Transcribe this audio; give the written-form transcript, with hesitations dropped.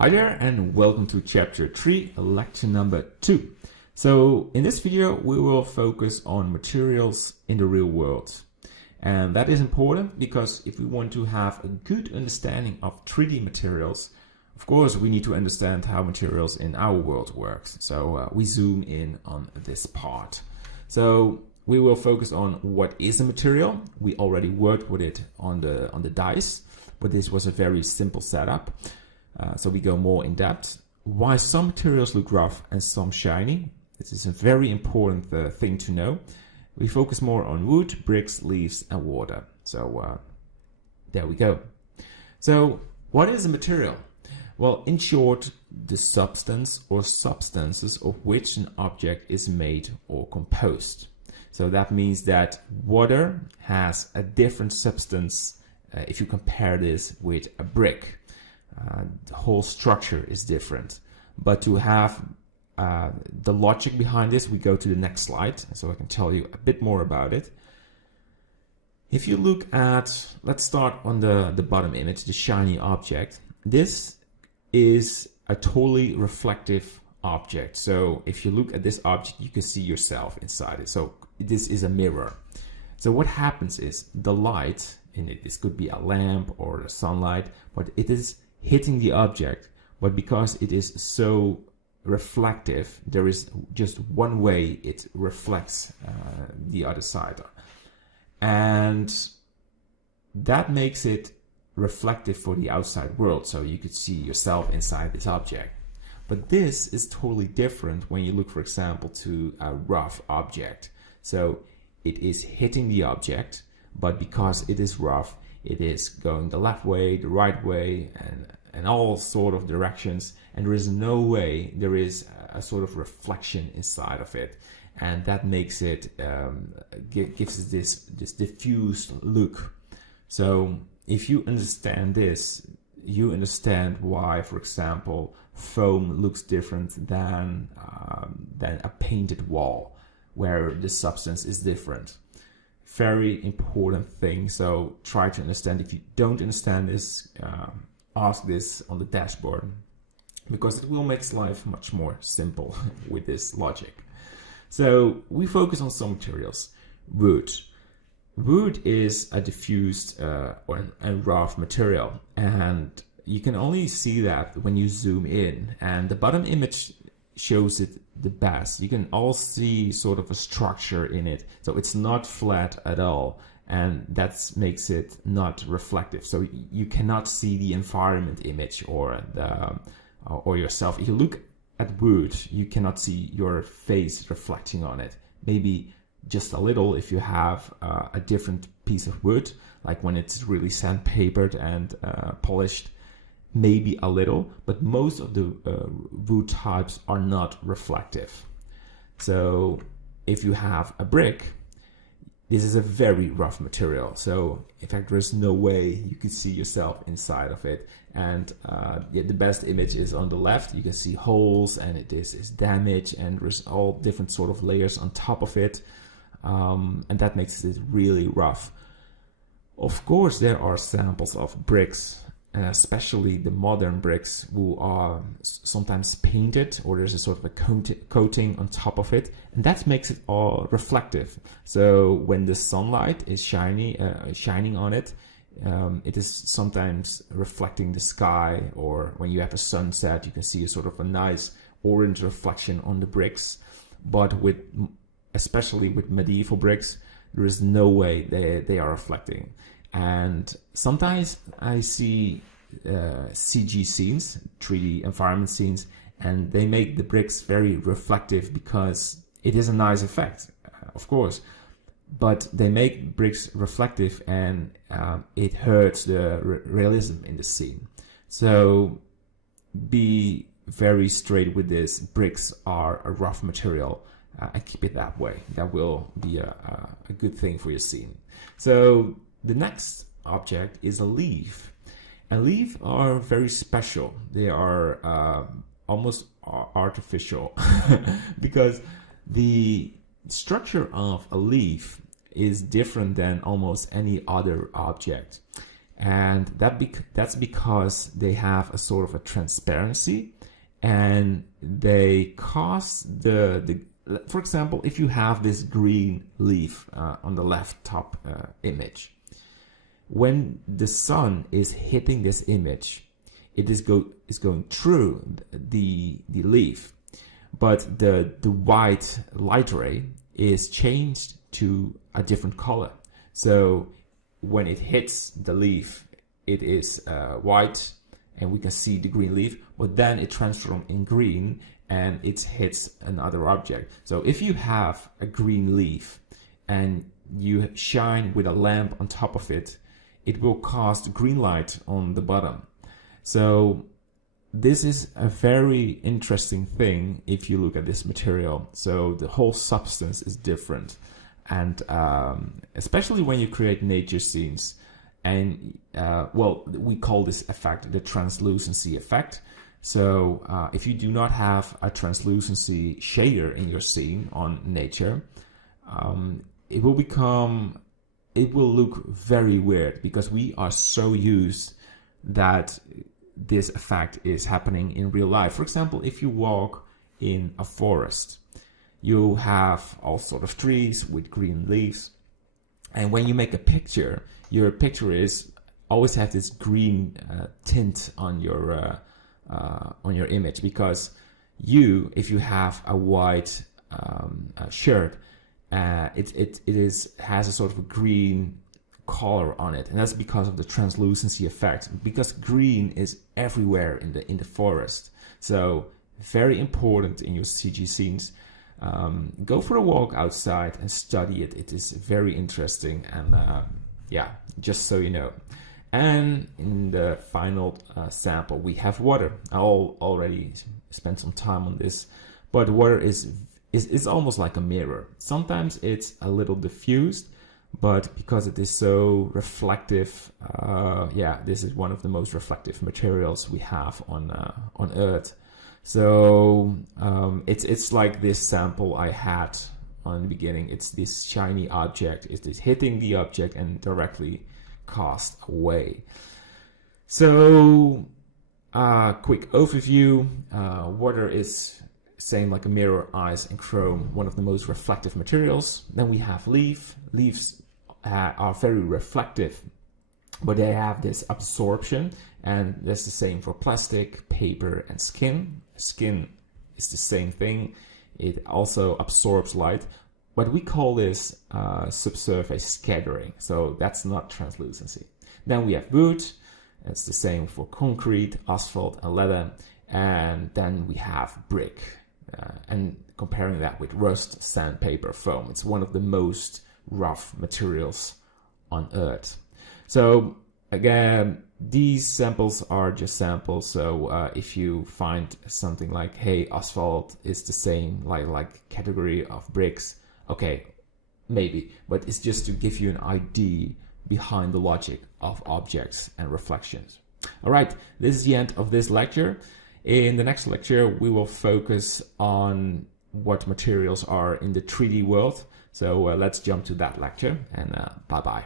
Hi there and welcome to chapter 3, lecture number 2. So in this video we will focus on materials in the real world. And that is important because if we want to have a good understanding of 3D materials, of course we need to understand how materials in our world works. So we zoom in on this part. So we will focus on what is a material. We already worked with it on the dice, but this was a very simple setup. So we go more in depth. Why some materials look rough and some shiny. This is a very important thing to know. We focus more on wood, bricks, leaves, and water. So there we go. So what is a material? Well, in short, the substance or substances of which an object is made or composed. So that means that water has a different substance if you compare this with a brick. The whole structure is different. But to have the logic behind this, we go to the next slide so I can tell you a bit more about it. If you look at, let's start on the bottom image, the shiny object. This is a totally reflective object. So if you look at this object, you can see yourself inside it. So this is a mirror. So what happens is the light in it, this could be a lamp or the sunlight, but it is hitting the object, but because it is so reflective, there is just one way it reflects the other side, and that makes it reflective for the outside world, so you could see yourself inside this object. But this is totally different when you look, for example, to a rough object. So it is hitting the object, but because it is rough, it is going the left way, the right way, and all sort of directions, and there is no way there is a sort of reflection inside of it, and that makes it gives it this diffused look. So if you understand this, you understand why, for example, foam looks different than a painted wall, where the substance is different. Very important thing, so try to understand. If you don't understand this, ask this on the dashboard, because it will make life much more simple with this logic. So we focus on some materials. Wood. Wood is a diffused or a rough material, and you can only see that when you zoom in, and the bottom image shows it the best. You can all see sort of a structure in it, so it's not flat at all, and that makes it not reflective. So you cannot see the environment image or yourself. If you look at wood, you cannot see your face reflecting on it. Maybe just a little if you have a different piece of wood, like when it's really sandpapered and polished. Maybe a little, but most of the wood types are not reflective. So if you have a brick, this is a very rough material. So in fact, there is no way you could see yourself inside of it. And the best image is on the left. You can see holes, and it is damaged, and there's all different sort of layers on top of it. And that makes it really rough. Of course, there are samples of bricks, especially the modern bricks, who are sometimes painted, or there's a sort of a coating on top of it, and that makes it all reflective. So when the sunlight is shining on it, it is sometimes reflecting the sky, or when you have a sunset, you can see a sort of a nice orange reflection on the bricks. But especially with medieval bricks, there is no way they are reflecting. And sometimes I see CG scenes, 3D environment scenes, and they make the bricks very reflective because it is a nice effect, of course. But they make bricks reflective, and it hurts the realism in the scene. So be very straight with this. Bricks are a rough material, and keep it that way. That will be a good thing for your scene. So the next object is a leaf. And leaves are very special. They are almost artificial because the structure of a leaf is different than almost any other object. And that's because they have a sort of a transparency, and they cause for example, if you have this green leaf on the left top image, when the sun is hitting this image, it is going through the leaf, but the white light ray is changed to a different color. So when it hits the leaf, it is white, and we can see the green leaf, but then it transforms in green and it hits another object. So if you have a green leaf and you shine with a lamp on top of it, it will cast green light on the bottom. So this is a very interesting thing if you look at this material. So the whole substance is different. And especially when you create nature scenes, and well, we call this effect the translucency effect. So if you do not have a translucency shader in your scene on nature, it will look very weird, because we are so used that this effect is happening in real life. For example, if you walk in a forest, you have all sort of trees with green leaves, and when you make a picture, your picture is always have this green tint on your image, because if you have a white shirt, it has a sort of a green color on it, and that's because of the translucency effect, because green is everywhere in the forest. So very important in your CG scenes. Go for a walk outside and study it. It is very interesting, and yeah, just so you know. And in the final sample, we have water. I already spent some time on this, but water is almost like a mirror. Sometimes it's a little diffused, but because it is so reflective, yeah, this is one of the most reflective materials we have on Earth. So it's like this sample I had on the beginning. It's this shiny object. It's hitting the object and directly cast away. So quick overview. Water is same like a mirror, ice, and chrome, one of the most reflective materials. Then we have leaf. Leaves are very reflective, but they have this absorption, and that's the same for plastic, paper, and skin. Skin is the same thing. It also absorbs light, but we call this subsurface scattering, so that's not translucency. Then we have wood. It's the same for concrete, asphalt, and leather. And then we have brick, and comparing that with rust, sandpaper, foam. It's one of the most rough materials on Earth. So again, these samples are just samples. So if you find something like, hey, asphalt is the same like category of bricks, okay, maybe, but it's just to give you an idea behind the logic of objects and reflections. All right, this is the end of this lecture. In the next lecture, we will focus on what materials are in the 3D world. So let's jump to that lecture, and bye-bye.